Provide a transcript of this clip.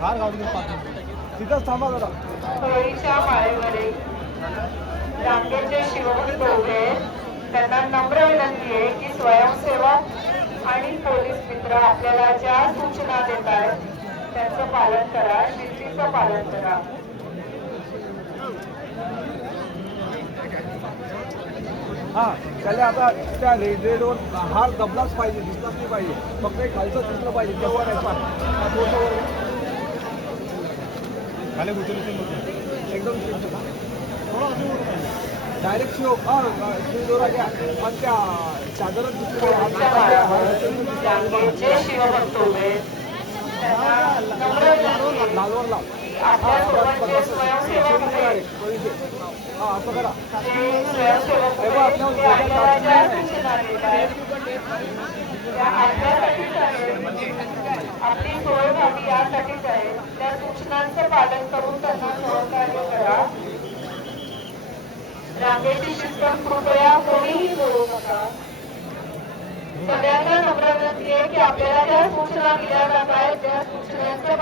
फार गावठी पाहतो तिथंच थांबा जरा. होळीच्या माळेवरील रांगेचे शिवभक्त उभे त्यांना नम्र विनंती आहे की स्वयंसेवक आणि पोलीस मित्र आपल्याला ज्या सूचना देत आहेत त्यांचं पालन करा, शिस्तीचं पालन करा. हा त्याला आता त्या रेडवर हार दबलाच पाहिजे, दिसलाच नाही पाहिजे, फक्त एक खालचं दिसलं पाहिजे तेव्हा खाली एकदम डायरेक्ट शिव शिवदोरा घ्या पण त्या चादरच रांगेचे शिवभक्त उभे त्यांना नम्र विनंती आहे लालवर लाव आपल्यासोबत जे स्वयंसेवक आहेत, हा असं करा. जे स्वयंसेवक आहेत, ते आपल्याला ज्या सूचना देत आहेत त्या आपल्यासाठीच आहेत, आपली सोय व्हावी यासाठीच आहे. त्या सूचनांचं पालन करून त्यांना सहकार्य करा. रांगेची शिस्त कृपया कोणीही तोडू नका. सगळ्यांना नम्र विनंती आहे की आपल्याला ज्या सूचना दिल्या जात आहेत त्या सूचनांचं